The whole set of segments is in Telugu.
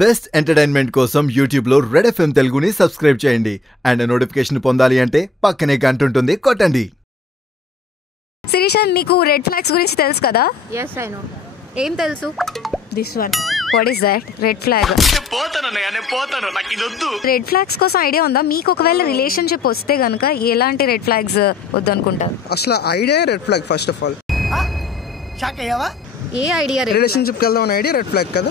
బెస్ట్ ఎంటర్టైన్మెంట్ కోసం యూట్యూబ్ లో రెడ్ ఎఫ్ఎం తెలుగుని సబ్స్క్రైబ్ చేయండి అండ్ నోటిఫికేషన్ పొందాలి అంటే పక్కనే గంట ఉంటుంది కొట్టండి. శిరీష, నీకు రెడ్ ఫ్లాగ్స్ గురించి తెలుసు కదా? yes I know. ఏం తెలుసు? this one. What is that? Red flag. Red flags కోసం ఐడియా ఉందా మీకు? ఒకవేళ రిలేషన్షిప్ వస్తే గనుక ఎలాంటి రెడ్ ఫ్లాగ్స్ వద్దనుకుంటారు? అసలు idea red flag. First of all a idea? Relationship కి వెళ్దాం ఐడియా రెడ్ ఫ్లాగ్ కదా.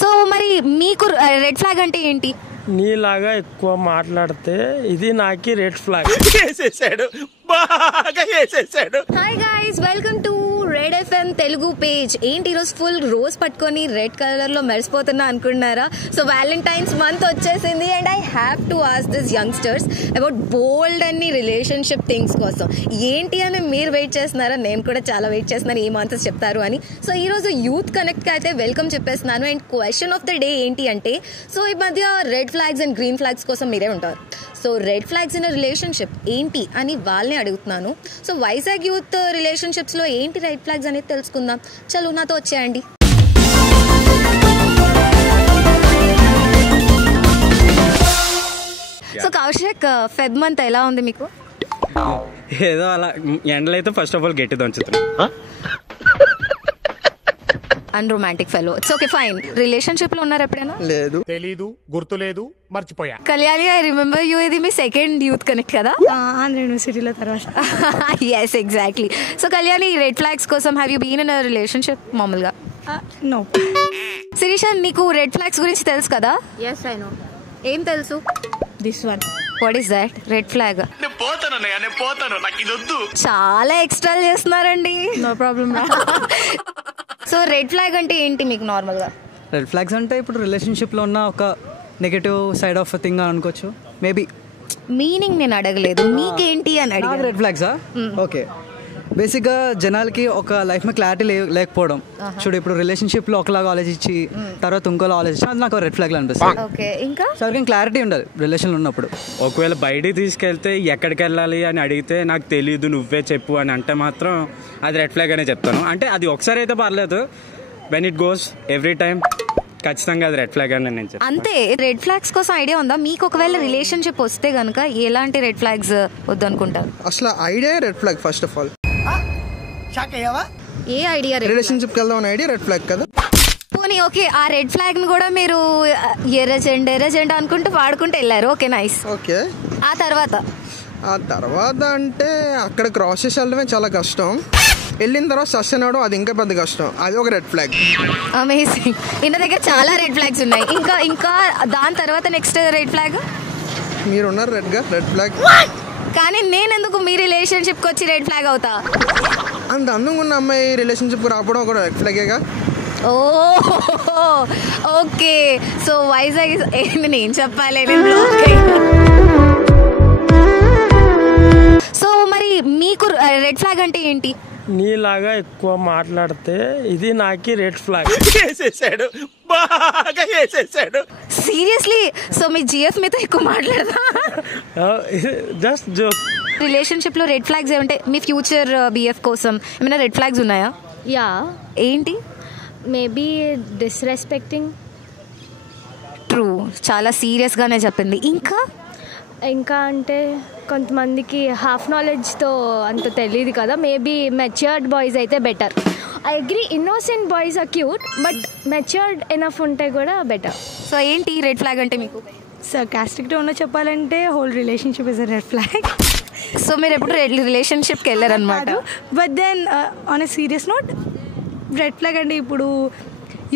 సో మరి మీకు రెడ్ ఫ్లాగ్ అంటే ఏంటి? నీలాగా ఎక్కువ మాట్లాడితే ఇది నాకి red flag. Hi guys, welcome to red FM Telugu page. ఏంటి ఈరోజు ఫుల్ రోజ్ పట్టుకొని రెడ్ కలర్ లో మెరిసిపోతున్నా అనుకుంటున్నారా? సో వ్యాలంటైన్స్ మంత్ వచ్చేసింది and I have to ask this youngsters about bold అన్ని రిలేషన్షిప్ థింగ్స్ కోసం. ఏంటి అని మీరు వెయిట్ చేస్తున్నారా? నేను కూడా చాలా వెయిట్ చేస్తున్నాను ఏం ఆన్సర్స్ చెప్తారు అని. సో ఈ రోజు యూత్ కనెక్ట్ కి అయితే వెల్కమ్ చెప్పేస్తున్నాను. And question of the day ఏంటి అంటే, సో ఈ మధ్య red flags and green flags కోసం మీరే ఉంటారు. So red flags in relationship ఏంటి అని వాళ్ళని అడుగుతున్నాను. సో వైజాగ్ యూత్ రిలేషన్షిప్స్ లో ఏంటి రెడ్ ఫ్లాగ్స్ అనేది తెలుసుకుందాం. చలో నాతో వచ్చేయండి. సో కౌశిక్, ఫెబ్ మంత్ ఎలా ఉంది మీకు? ఏదో అలా ఎండలు అయితే ఫస్ట్ ఆఫ్ ఆల్ గట్టి దంచుతుంది. Unromantic fellow. It's okay, fine. Relationship లో ఉన్నారు ఎప్పుడైనా? లేదు, తెలీదు, గుర్తులేదు, మర్చిపోయా. Kalyani, I remember you. ఇది మీ సెకండ్ యూత్ కనెక్ట్ కదా? ఆంధ్ర యూనివర్సిటీలో తర్వాత. Yes, exactly. So Kalyani, red flags కోసం have you been in a relationship మామూలుగా? నో. శిరీష, నీకు రెడ్ ఫ్లాగ్స్ గురించి తెలుసు కదా? yes I know. ఏం తెలుసు? this one. What is that? Red flag. చాలా ఎక్స్ట్రా చేస్తున్నారండి. no problem. So red flag అంటే ఏంటి మీకు నార్మల్ గా? రెడ్ ఫ్లాగ్స్ అంటే ఇప్పుడు రిలేషన్షిప్ లో ఉన్న ఒక నెగటివ్ సైడ్ ఆఫ్ థింగ్ అనుకోవచ్చు. మేబీ మీనింగ్ నేను అడగలేదు, మీకేంటి అని అడిగాను. రెడ్ ఫ్లాగ్సా? ఓకే, బేసిక్గా జనాలకి ఒక లైఫ్ మీద క్లారిటీ లేకపోవడం. చూడు, ఇప్పుడు రిలేషన్షిప్ లో ఒకలాగా ఆలోచించి తర్వాత ఇంకోలా ఆలోచించి అది నాకు రెడ్ ఫ్లాగ్ అనిపిస్తుంది. ఓకే, ఇంకా సరిగ్గా క్లారిటీ ఉండాలి రిలేషన్లో ఉన్నప్పుడు. ఒకవేళ బయటికి తీసుకెళ్తే ఎక్కడికి వెళ్ళాలి అని అడిగితే నాకు తెలీదు, నువ్వే చెప్పు అని అంటే మాత్రం అది రెడ్ ఫ్లాగ్ అనే చెప్తాను. అంటే అది ఒకసారి అయితే పర్లేదు, when it goes every time ఖచ్చితంగా అది రెడ్ ఫ్లాగ్ అని నేను చెప్తాను. అంతే. రెడ్ ఫ్లాగ్స్ కోసం ఐడియా ఉందా మీకు? ఒకవేళ రిలేషన్షిప్ వస్తే గనుక ఎలాంటి రెడ్ ఫ్లాగ్స్ వద్దనుకుంటారు? అసలు idea red flag. First of all a idea? Relationship కి వెళ్దాం ఐడియా రెడ్ ఫ్లాగ్ కదా. పోనీ ఓకే, ఆ రెడ్ ఫ్లాగ్ ని కూడా మీరు ఎర్రజెండా అనుకుంటూ వాడుకుంటూ వెళ్ళారు. Okay, nice. ఓకే, ఆ తర్వాత అంటే అక్కడ క్రాస్ చేసి వెళ్ళడమే చాలా కష్టం. వెళ్ళిన తర్వాత సస్టైన్ అవడం అది ఇంకా పెద్ద కష్టం. అది ఒక రెడ్ ఫ్లాగ్. అమేజింగ్. ఇన్న దగ్గర చాలా రెడ్ ఫ్లాగ్స్ ఉన్నాయి. ఇంకా దాని తర్వాత నెక్స్ట్ రెడ్ ఫ్లాగ్ మీరున్నారు రెడ్ ఫ్లాగ్. కానీ నేను ఎందుకు మీ రిలేషన్షిప్ కి వచ్చి రెడ్ ఫ్లాగ్ అవుతా? అంత అందంగా ఉన్న అమ్మాయి రిలేషన్షిప్ రావడం ఒక రెడ్ ఫ్లాగేగా. ఓ ఓకే. సో వైజాగ్ ఏంటి నేను చెప్పాలి? సో మరి మీకు రెడ్ ఫ్లాగ్ అంటే ఏంటి? నీలాగా ఎక్కువ మాట్లాడితే ఇది నాకి రెడ్ ఫ్లాగ్. సీరియస్లీ? సో మీ జిఎఫ్ మీతో ఎక్కువ మాట్లాడదా? Just joke. రిలేషన్షిప్ లో రెడ్ ఫ్లాగ్స్ ఏమంటే మీ ఫ్యూచర్ బిఎఫ్ కోసం ఏమైనా రెడ్ ఫ్లాగ్స్ ఉన్నాయా? యా, ఏంటి? Maybe disrespecting. ట్రూ, చాలా సీరియస్ గానే చెప్పింది. ఇంకా అంటే కొంతమందికి హాఫ్ నాలెడ్జ్తో అంత తెలియదు కదా. మేబీ మెచ్యూర్డ్ బాయ్స్ అయితే better. I agree, innocent boys are cute, but matured enough ఉంటే కూడా బెటర్. సో ఏంటి రెడ్ ఫ్లాగ్ అంటే మీకు? సర్కాస్టిక్ టోన్లో చెప్పాలంటే whole relationship is a red flag. So మీరు ఎప్పుడు రిలేషన్షిప్కి వెళ్ళారనమాట? But then on a serious note, red flag అంటే ఇప్పుడు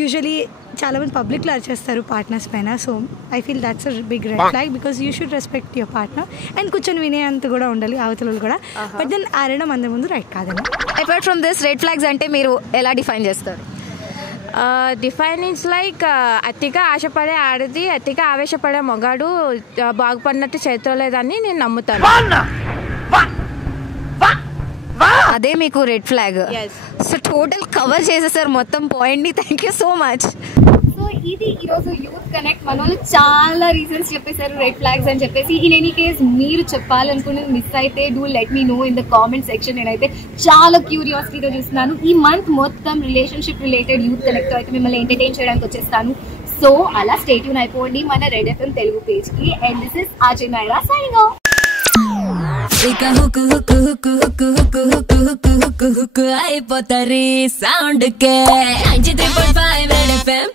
యూజువలీ చాలామంది పబ్లిక్లో అరిచేస్తారు పార్ట్నర్స్ పైన. So I feel that's a big red flag because you should respect your partner and కూర్చొని వినేంత కూడా ఉండాలి అవతలు కూడా. బట్ దెన్ ఆడడం అందరి ముందు రైట్ కాదని. Apart from this, red flags అంటే మీరు ఎలా డిఫైన్ చేస్తారు? డిఫైన్ ఇట్స్ లైక్ అతిగా ఆశపడే ఆడది, అతిగా ఆవేశపడే మొగాడు బాగుపడినట్టు చేతులేదని నేను నమ్ముతాను. అదే మీకు red flag. So total cover చేసేసారు మొత్తం పాయింట్ ని. Thank you so much. So ఇది ఈరోజు యూత్ కనెక్ట్. మన వాళ్ళు చాలా రీజన్స్ చెప్పేశారు రెడ్ ఫ్లాగ్స్ అని చెప్పేసి. ఇన్ ఎనీ కేస్ మీరు చెప్పాలనుకునేది మిస్ అయితే do let me know in the comment section. నేనైతే చాలా క్యూరియాసిటీతో చూస్తున్నాను. ఈ మంత్ మొత్తం రిలేషన్షిప్ రిలేటెడ్ యూత్ కనెక్ట్ అయితే మిమ్మల్ని ఎంటర్టైన్ చేయడానికి వచ్చేస్తాను. సో అలా స్టే ట్యూన్ అయిపోండి మన రెడ్ ఎఫ్ఎం తెలుగు పేజ్ కి. And this is Ajay నాయరా signing off. అయిపోతారు సౌండ్ కే 93.5 రెడ్ ఎఫ్ఎం.